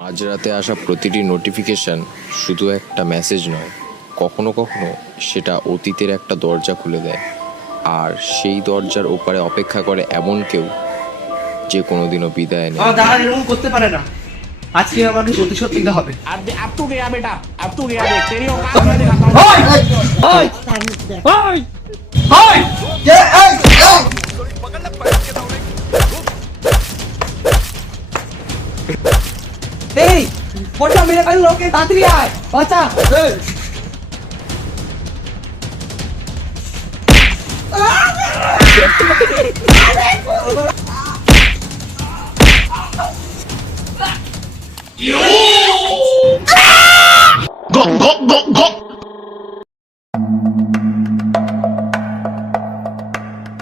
আজ রাতে আসা প্রতিটি নোটিফিকেশন শুধু একটা মেসেজ নয়, কখনো কখনো সেটা অতীতের একটা দরজা খুলে দেয়। আর সেই দরজার ওপারে অপেক্ষা করে এমন কেউ যে কোনোদিনও বিদায় নেই। দাঁড়ান, এরকম করতে পারে না। আজকে আমাকে প্রতিশোধ নিতে হবে। अब तू गया बेटा, अब तू गया देख तेरी औकात मैं दिखाता हूँ। ওই! ওই! ওই! এই কোটা মেরে ফেল, লোকে তাড়াতাড়ি আয়, বাঁচা।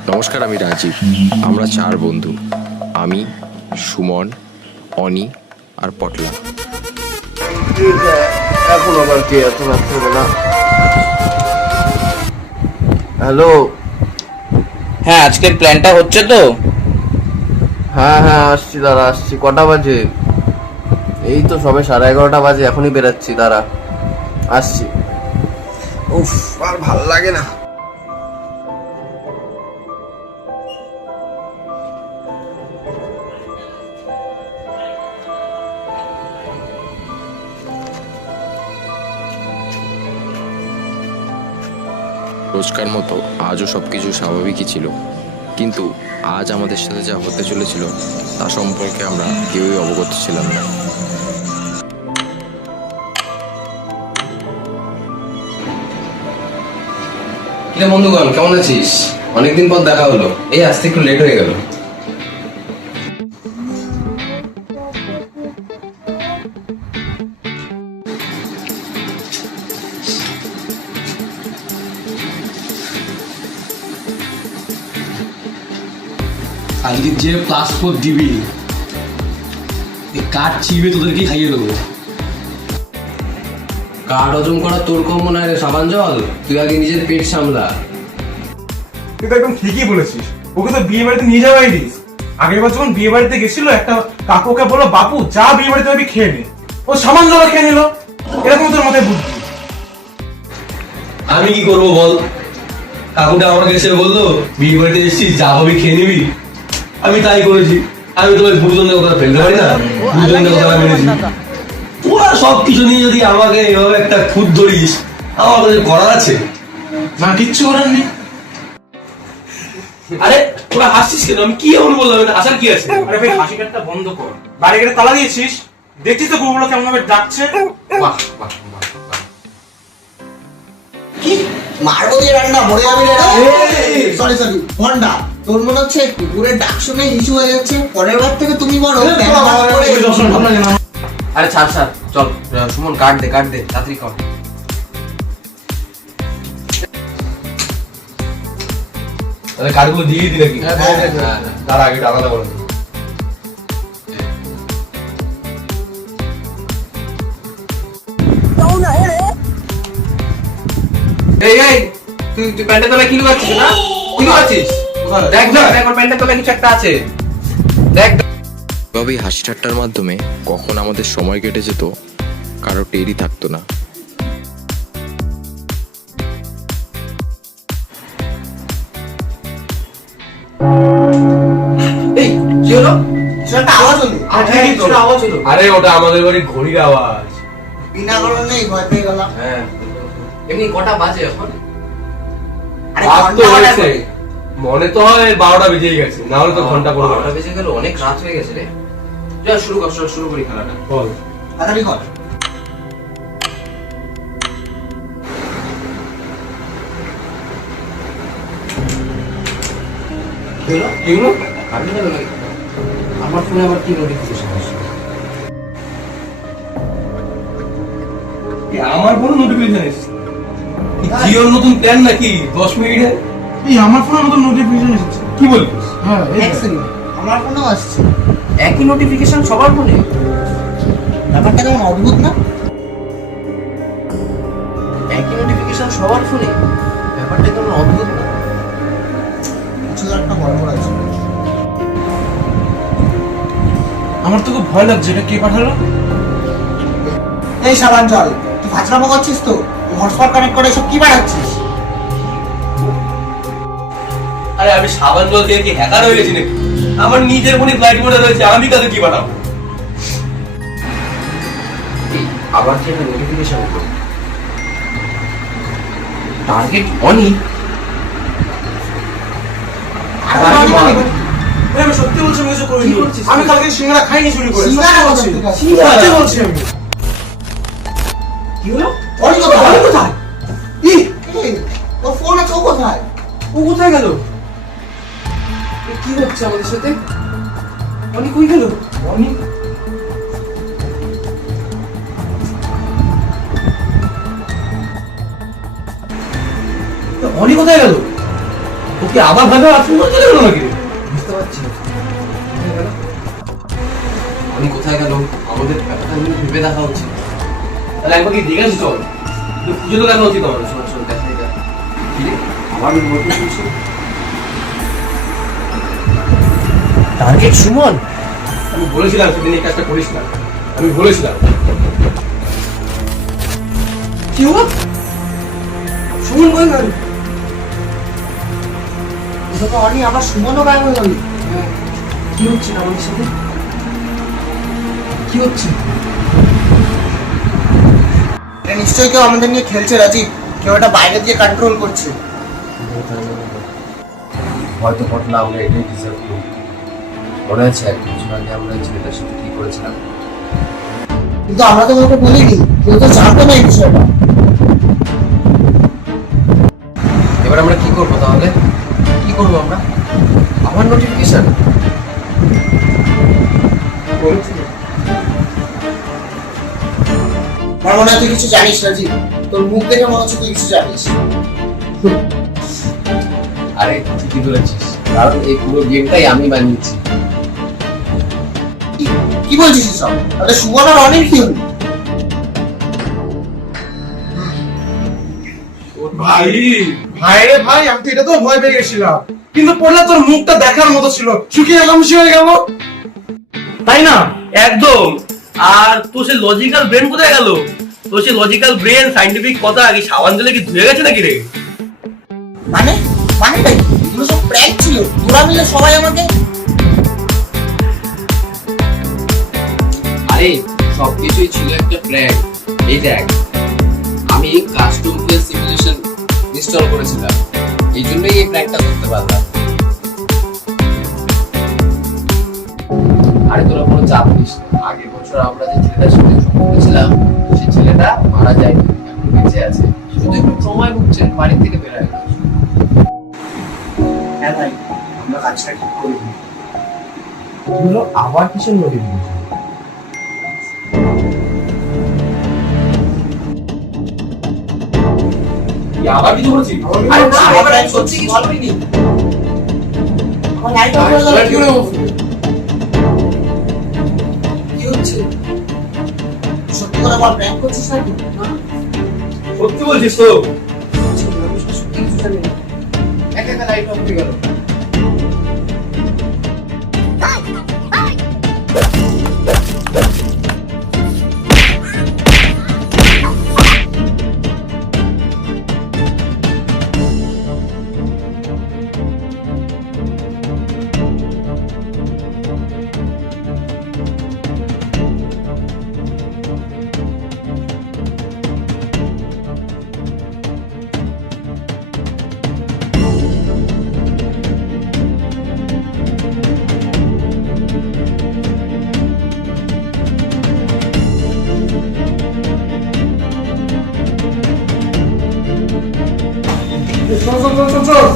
নমস্কার, আমি রাজীব। আমরা চার বন্ধু, আমি, সুমন, অনি আর পটলা। এখন আবার কে এত রাত্রেবেলা? হ্যালো। হ্যাঁ, আজকের প্ল্যানটা হচ্ছে তো? হ্যাঁ হ্যাঁ, আসছি, দাঁড়া আসছি। কটা বাজে? এই তো সবে 11:30 বাজে, এখনই বেরাচ্ছি, দাঁড়া আসছি। উফ, আর ভালো লাগে না। রোজকার মতো আজও সবকিছু স্বাভাবিকই ছিল, কিন্তু আজ আমাদের সাথে যা হতে চলেছিল তা সম্পর্কে আমরা কেউই অবগত ছিলাম না। কিরে বন্ধুগণ, কেমন আছিস? অনেকদিন পর দেখা হলো। এই আসতে একটু লেট হয়ে গেল। আজকে যে পাসপোর্ট দিবি, এই কার্ড চিবে তোদেরকে খাইয়ে দেবো। কার্ড হজম করা তোর কম মনে হয় রে সাবান জল। তুই আগে নিজের পেট সামলা। তুই তো একদম ঠিকই বলেছিস। ওকে তো বিয়ে বাড়িতে নিয়ে যাওয়াই দিস। আগের বার যখন বিয়ে বাড়িতে গেছিল, একটা কাকুকে বললো, বাপু যা বিয়ে বাড়িতে আমি খেয়ে নে। ও সামান জল খেয়ে নিল। এরকম তোর মাথায় বুদ্ধি? আমি কি করবো বল? কাকুটা আমার কাছে বললো বিয়ে বাড়িতে এসেছিস, যা হবি খেয়ে নিবি। আমি তাই করেছি। আমি তোমার গুরুজনদের কথা ফেলতে পারি না? গুরুজনদের কথা মেনেছি। তোরা সব কিছু নিয়ে যদি আমাকে এভাবে একটা খুদ ধরিস, আমার কাছে করার আছে? না, কিচ্ছু করার নেই। আরে তোরা হাসছিস কেন? আমি কি এমন বললাম? আসার কি আছে? আরে ভাই, হাসি কাটটা বন্ধ কর। বাড়ি গেলে তালা দিয়েছিস? দেখছিস তো কুকুরগুলো কেমন ভাবে ডাকছে। বাহ বাহ বাহ বাহ। কি মারবো দিয়ে রান্না মরে যাবি রে। সরি সরি হন্ডা, তোর মনে হচ্ছে কুকুরের ডাক শুনে ইস্যু হয়ে যাচ্ছে। পরের বার থেকে তুমি বলো আরে ছাড় ছাড়, চল সুমন, কার্ড দে তাড়াতাড়ি কর। তাহলে কার্ডগুলো দিয়ে দিলে কি? তার আগে আলাদা করে দিই। এই এই, তুই প্যান্টের তলায় কি লুকাচ্ছিস না? কি লুকাচ্ছিস? দেখ দেখ, ওর প্যান্টের তলায় কিছু একটা আছে। দেখ। এভাবেই হাসি ঠাট্টার মাধ্যমে কখন আমাদের সময় কেটে যেত কারো টেরই থাকতো না। এই কি হলো? একটা আওয়াজ হলো। আওয়াজ হলো। আরে ওটা আমাদের বাড়ির ঘড়ির আওয়াজ। বিনা কারণে ভয় পেয়ে গেলাম। হ্যাঁ, এমনি কটা বাজে এখন? আরে রাত তো ঘন্টা হয়েছে। মনে তো হয় 12টা বেজেই গেছে, না হলে তো ঘন্টা পড়বে। 12টা বেজে গেল, অনেক রাত হয়ে গেছে রে। যা শুরু করি খেলাটা। বল। তাড়াতাড়ি কর। কি হলো? কি হলো? কাটে গেল নাকি? আমার ফোনে আবার কি নোটিফিকেশন আসছে? আমার কোনো নোটিফিকেশন এসেছে? জিওর নতুন প্ল্যান নাকি 10 মিনিটে? এই আমার ফোনে নতুন নোটিফিকেশন এসেছে। কি বলছিস? হ্যাঁ, এই এক সেকেন্ড, আমার ফোনেও আসছে। একই নোটিফিকেশন সবার ফোনে? ব্যাপারটা কেমন অদ্ভুত না? একই নোটিফিকেশন সবার ফোনে? ব্যাপারটা কেমন অদ্ভুত না? কিছু একটা গড়বড় আছে। আমার তো খুব ভয় লাগছে। এটা কে পাঠালো? এই সাবান জল, তুই ফাজলামো করছিস তো? হটস্পট কানেক্ট করে সব কি বাড়াচ্ছিস? আরে আমি সাবান জল দিয়ে কি হ্যাকার হয়ে গেছি নাকি? আমার নিজের ফোনে ফ্লাইট মোডে রয়েছে, আমি কাকে কি বানাবো? আবার কি একটা নোটিফিকেশন হলো? টার্গেট অনি। আমি সত্যি বলছি, আমি কিছু করিনি। আমি কালকে সিঙ্গারা খাইনি চুরি করে। সিঙ্গারা সত্যি কোথা বলছি। থেকে? সত্যি বলছি আমি। কি হলো? অনি কোথায়? অনি কোথায়? ই, এই, তোর ফোন আছে, ও কোথায়? ও কোথায় গেল? এ কি হচ্ছে আমাদের সাথে? অনি কই গেল? অনি অনি কোথায় গেল? ও কি আবার ভাবে আসুন চলে গেল নাকি? বুঝতে পারছি না। কোথায় গেল? আমি কোথায় গেল? আমাদের ব্যাপারটা নিয়ে ভেবে দেখা উচিত। তাহলে একবার কি দেখে আসি চল। পুজো তো দেখা উচিত আমার। চল চল দেখা এটা। কি রে? আবার নতুন কিছু? টার্গেট সুমন। আমি বলেছিলাম সেদিন এই কাজটা করিস না, আমি বলেছিলাম। কি হলো? সুমন কই গেল? তোকে অনি আবার সুমনও গায়েব হয়ে গেল। কি হচ্ছে আমাদের সাথে? কি হচ্ছে? এটা নিশ্চয়ই কেউ আমাদের নিয়ে খেলছে রাজীব। কেউ এটা বাইরে দিয়ে কন্ট্রোল করছে। হয়তো ঘটনা আমরা এটাই ডিজার্ভ করি। মনে আছে এক বছর আগে আমরা এই ছেলেটার সাথে কি করেছিলাম? কিন্তু আমরা তো কাউকে বলিনি, কেউ তো জানতো না এই বিষয়টা। এবার আমরা কি করবো তাহলে? কি করবো আমরা? আবার নোটিফিকেশন? আমার মনে হয় তুই কিছু জানিস রাজীব। তোর মুখ দেখে মনে হচ্ছে তুই কিছু জানিস। আরে ঠিকই বলেছিস, কারণ এই পুরো গেমটাই আমি বানিয়েছি। কি বলছিস সব? তাহলে সুমন আর অনির কি হলো? ভাই ভাই রে ভাই, আমি তো এটা তো ভয় পেয়ে গেছিলাম, কিন্তু পড়লে তোর মুখটা দেখার মতো ছিল, শুকিয়ে গামছি হয়ে গেল। তাই না? একদম। আর তোর সে লজিক্যাল ব্রেন কোথায় গেল? তোর সে লজিক্যাল ব্রেন, সাইন্টিফিক কথা কি সাবান জলে কি ধুয়ে গেছে নাকি রে? মানে মানেটাই এগুলো সব প্র্যাঙ্ক ছিল। তোরা মিলে সবাই আমাকে আরে সবকিছুই ছিল একটা প্র্যাঙ্ক। এই দেখ, আমি কাস্টম ফেস সিমুলেশন ইনস্টল করেছিলাম, এই জন্যই এই প্র্যাঙ্কটা করতে পারলাম। আরে তোরা কোনো চাপ নিস না। আগের বছর আমরা যে ছেলেটার সাথে সম্পর্ক ছিলাম, সেই ছেলেটা মারা যায়নি, এখন বেঁচে আছে, শুধু একটু সময় ভুগছে বাড়ি থেকে বেরোয়। হ্যাঁ ভাই, আমরা কাজটা ঠিক করিনি। এগুলো আবার কিসের নোটিফিকেশন? আবার কিছু বলছি? আরে না, এবার আমি সত্যি কিছু বলিনি। আমার লাইট অফ হয়ে গেল। কি হচ্ছে? সত্যি করে বল, প্র্যাঙ্ক করছিস নাকি? সত্যি বলছিস তো? সত্যি কিছু জানি না। একা একা লাইট অফ হয়ে গেল। চল চল চল চল চল।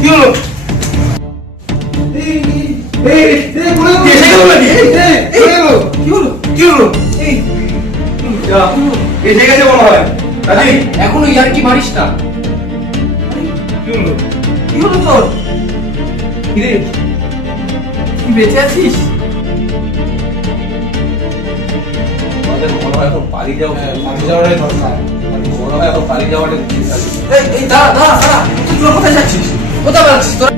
কি হলো? এই এই এই পড়ে গেল। এসে গেল নাকি? এই পড়ে গেল। কি হলো? কি হলো? এই এসে গেছে মনে হয়। রাজি, এখনো ইয়ার কি মারিস না? কি হলো? কি হলো তোর? কি রে? কি বেঁচে আছিস? আমাদের মনে হয় এখন পালিয়ে যাও। আমি যাওয়ারই দরকার। মনে হয় এখন পালিয়ে যাওয়াটা ঠিক আছে। এই দাঁড়া দাঁড়া দাঁড়া, তুই কোথায় যাচ্ছিস? কোথায় যাচ্ছিস তোরা?